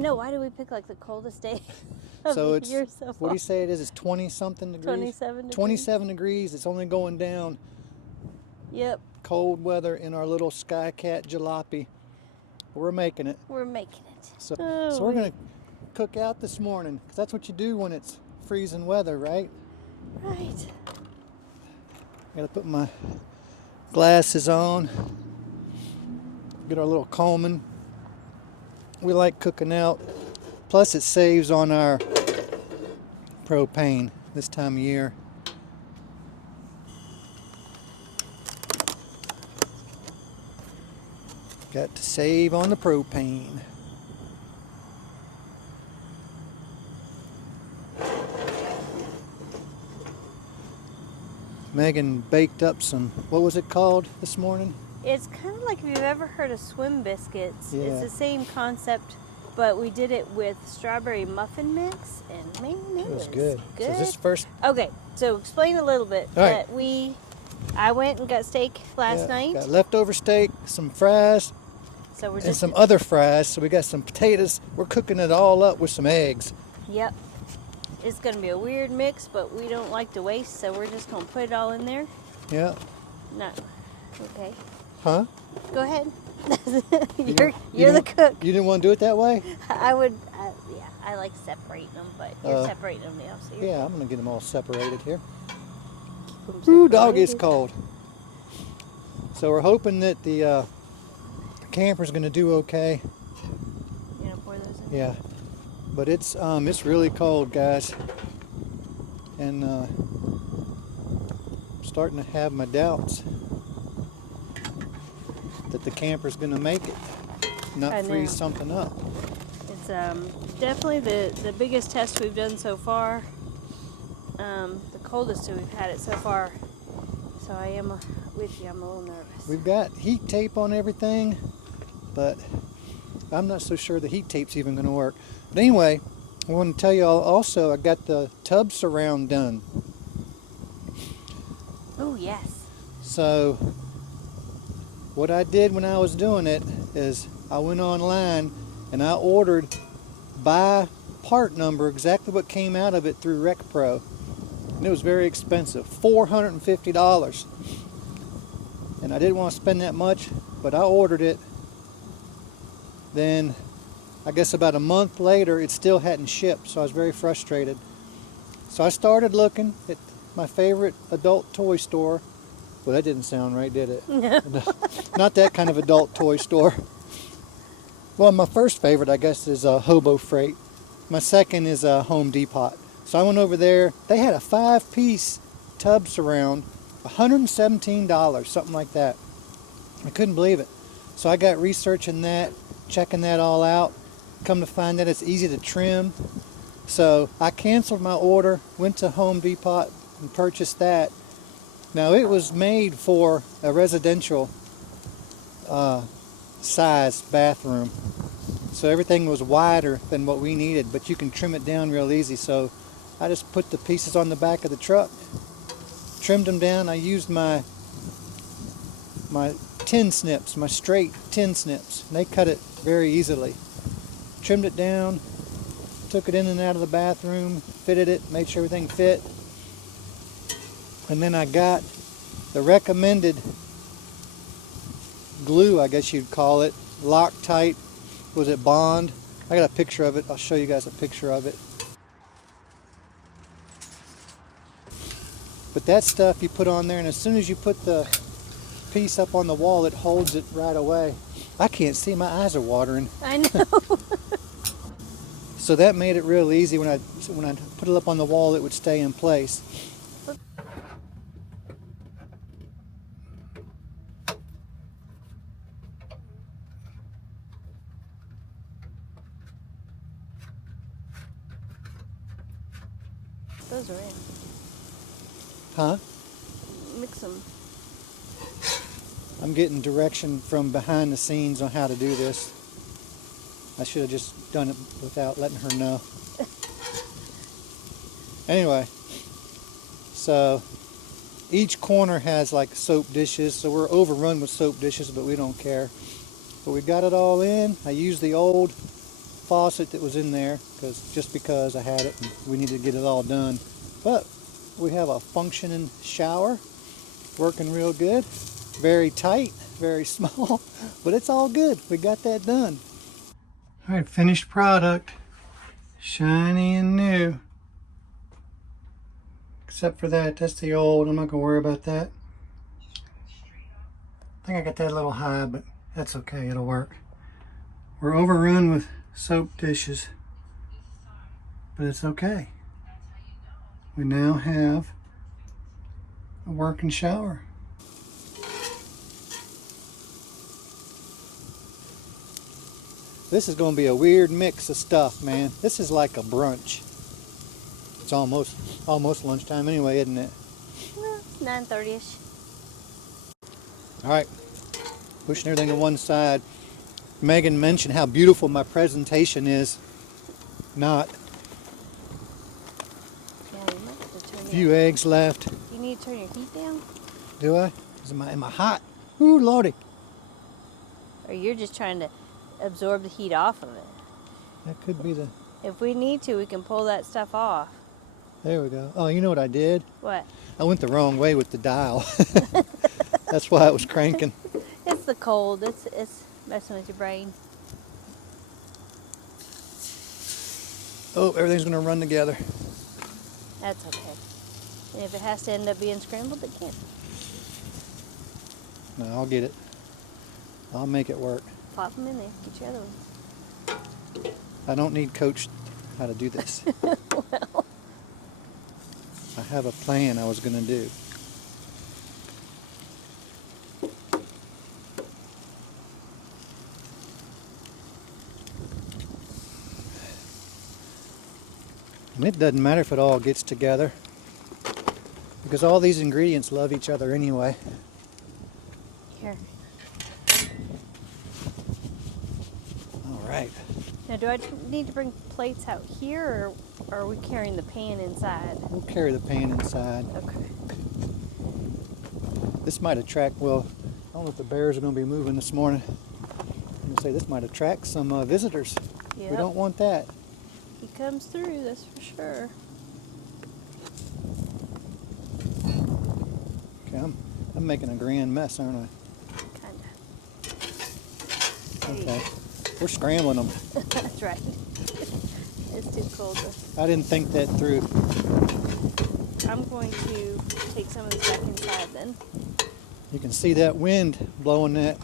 know, why do we pick like the coldest day of So the it's, year so far? what do you say it is? It's 20-something degrees? 27 degrees. 27 degrees. It's only going down. Yep. Cold weather in our little Sky Cat jalopy. We're making it. We're making it. So we're going to cook out this morning, because that's what you do when it's freezing weather, right? Right. I got to put my glasses on. Get our little combing. We like cooking out. Plus it saves on our propane this time of year. Got to save on the propane. Megan baked up some, what was it called this morning? It's kind of like if you've ever heard of swim biscuits. Yeah. It's the same concept, but we did it with strawberry muffin mix, and man, it It was was good. good. So this first, Okay, so explain a little bit. All right. That I went and got steak last night. got leftover steak, some fries, So we're and just some other fries. So we got some potatoes. We're cooking it all up with some eggs. Yep. It's going to be a weird mix, but we don't like to waste, so we're just going to put it all in there. Yeah. No. Okay. Huh? Go ahead. You you're the didn't- cook. You didn't want to do it that way? I would, yeah, I like separating them, but you're separating them now, so you're Yeah, I'm going to get them all separated here. keep 'em Ooh, dog is separated. cold. So we're hoping that the camper's going to do okay. You gonna pour those in? Yeah. But it's really cold, guys. And I'm starting to have my doubts that the camper's going to make it. Not I know. freeze something up. It's definitely the biggest test we've done so far. The coldest we've had it so far. So I am with you. I'm a little nervous. We've got heat tape on everything, but I'm not so sure the heat tape's even going to work. But anyway, I want to tell you all also, I got the tub surround done. Oh yes. So what I did when I was doing it is I went online and I ordered by part number exactly what came out of it through RecPro. And it was very expensive, $450. And I didn't want to spend that much, but I ordered it. Then I guess about a month later it still hadn't shipped, so I was very frustrated. So I started looking at my favorite adult toy store. Well, that didn't sound right, did it? Not that kind of adult toy store. Well, my first favorite, I guess, is Hobo Freight. My second is Home Depot. So I went over there. They had a 5-piece tub surround, $117, something like that. I couldn't believe it. So I got researching that, checking that all out. Come to find that it's easy to trim. So I canceled my order, went to Home Depot and purchased that. Now it was made for a residential size bathroom. So everything was wider than what we needed, but you can trim it down real easy. So I just put the pieces on the back of the truck, trimmed them down. I used my tin snips, my straight tin snips. And they cut it very easily. Trimmed it down, took it in and out of the bathroom, fitted it, made sure everything fit. And then I got the recommended glue, I guess you'd call it, Loctite. Was it Bond? I got a picture of it. I'll show you guys a picture of it. But that stuff you put on there, and as soon as you put the piece up on the wall, it holds it right away. I can't see, my eyes are watering. I know. So that made it real easy. When I put it up on the wall, it would stay in place. Those are in. Huh? Mix them. I'm getting direction from behind the scenes on how to do this. I should have just done it without letting her know. Anyway, so each corner has like soap dishes, so we're overrun with soap dishes, but we don't care. But we got it all in. I used the old faucet that was in there just because I had it and we needed to get it all done. But we have a functioning shower, working real good. Very tight, very small, but it's all good. We got that done. All right, finished product. Shiny and new. Except for that's the old. I'm not gonna worry about that. I think I got that a little high, but that's okay, it'll work. We're overrun with soap dishes, but it's okay. We now have a working shower. This is going to be a weird mix of stuff, man. This is like a brunch. It's almost lunchtime anyway, isn't it? Well, 9:30ish. All right, pushing everything to one side. Megan mentioned how beautiful my presentation is. Not. Yeah, you might have to turn Few eggs left. You need to turn your heat down? Do I? Am I hot? Ooh, Lordy. Or you're just trying to absorb the heat off of it. That could be the... If we need to, we can pull that stuff off. There we go. Oh, you know what I did? What? I went the wrong way with the dial. That's why it was cranking. It's the cold. It's messing with your brain. Oh, everything's going to run together. That's okay. And if it has to end up being scrambled, it can. No, I'll get it. I'll make it work. Pop them in there. Get your other ones. I don't need coach how to do this. Well. I have a plan I was going to do. And it doesn't matter if it all gets together because all these ingredients love each other anyway. Here. All right. Now, do I need to bring plates out here, or are we carrying the pan inside? We'll carry the pan inside. Okay. This might attract, well, I don't know if the bears are going to be moving this morning. I'm going to say this might attract some visitors. Yep. We don't want that. He comes through, that's for sure. Okay, I'm making a grand mess, aren't I? Kinda. Okay. We're scrambling them. That's right. It's too cold. I didn't think that through. I'm going to take some of this back inside then. You can see that wind blowing that.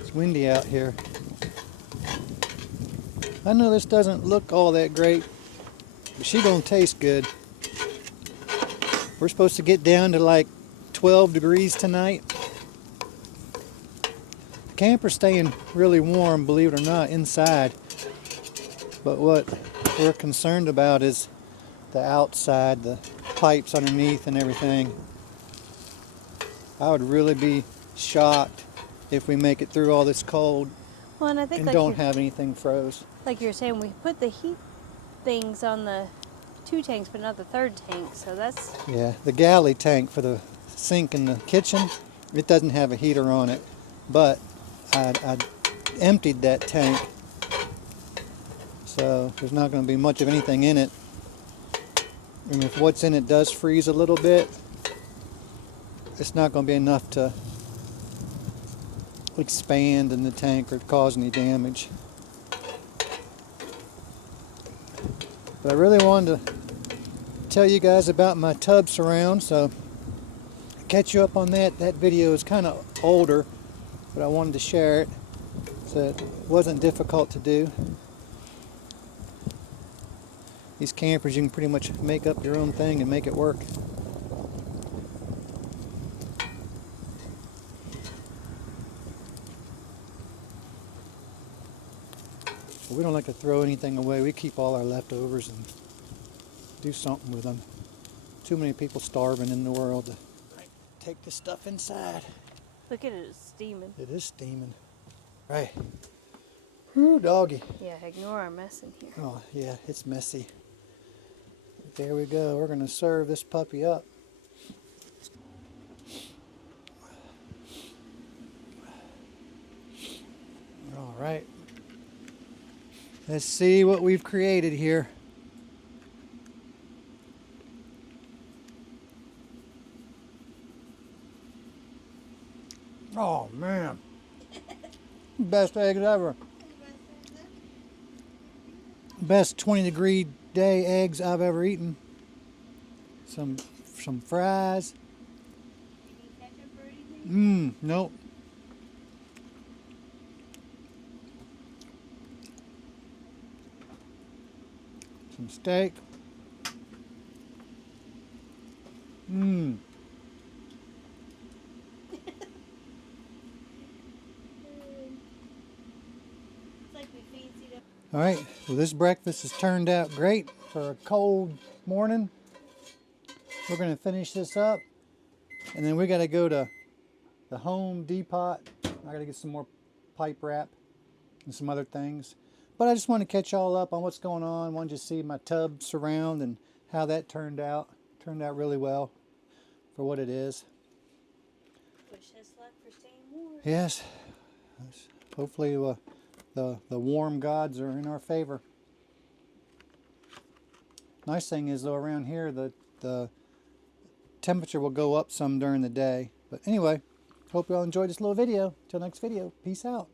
It's windy out here. I know this doesn't look all that great, but she's gonna taste good. We're supposed to get down to like 12 degrees tonight. The camper's staying really warm, believe it or not, inside. But what we're concerned about is the outside, the pipes underneath and everything. I would really be shocked if we make it through all this cold Well, and I think and don't have anything froze. like you were saying, we put the heat things on the 2 tanks, but not the 3rd tank, so that's... Yeah, the galley tank for the sink in the kitchen, it doesn't have a heater on it, but I emptied that tank, so there's not going to be much of anything in it. And if what's in it does freeze a little bit, it's not going to be enough to expand in the tank or cause any damage. But I really wanted to tell you guys about my tub surround, so catch you up on that. That video is kind of older, but I wanted to share it, so it wasn't difficult to do. These campers, you can pretty much make up your own thing and make it work. We don't like to throw anything away. We keep all our leftovers and do something with them. Too many people starving in the world to take this stuff inside. Look at it, it's steaming. It is steaming. Right. Whoo, doggy. Yeah, ignore our mess in here. Oh, yeah, it's messy. There we go. We're going to serve this puppy up. All right. Let's see what we've created here. Oh man, best eggs ever. Best 20-degree day eggs I've ever eaten. Some fries. Nope. Some steak. All right, well this breakfast has turned out great for a cold morning. We're gonna finish this up and then we gotta go to the Home Depot. I gotta get some more pipe wrap and some other things. But I just want to catch y'all up on what's going on. I want to just see my tub surround and how that turned out. Turned out really well for what it is. Wish us luck for staying warm. Yes. Hopefully the warm gods are in our favor. Nice thing is though around here the temperature will go up some during the day. But anyway, hope y'all enjoyed this little video. Till next video, peace out.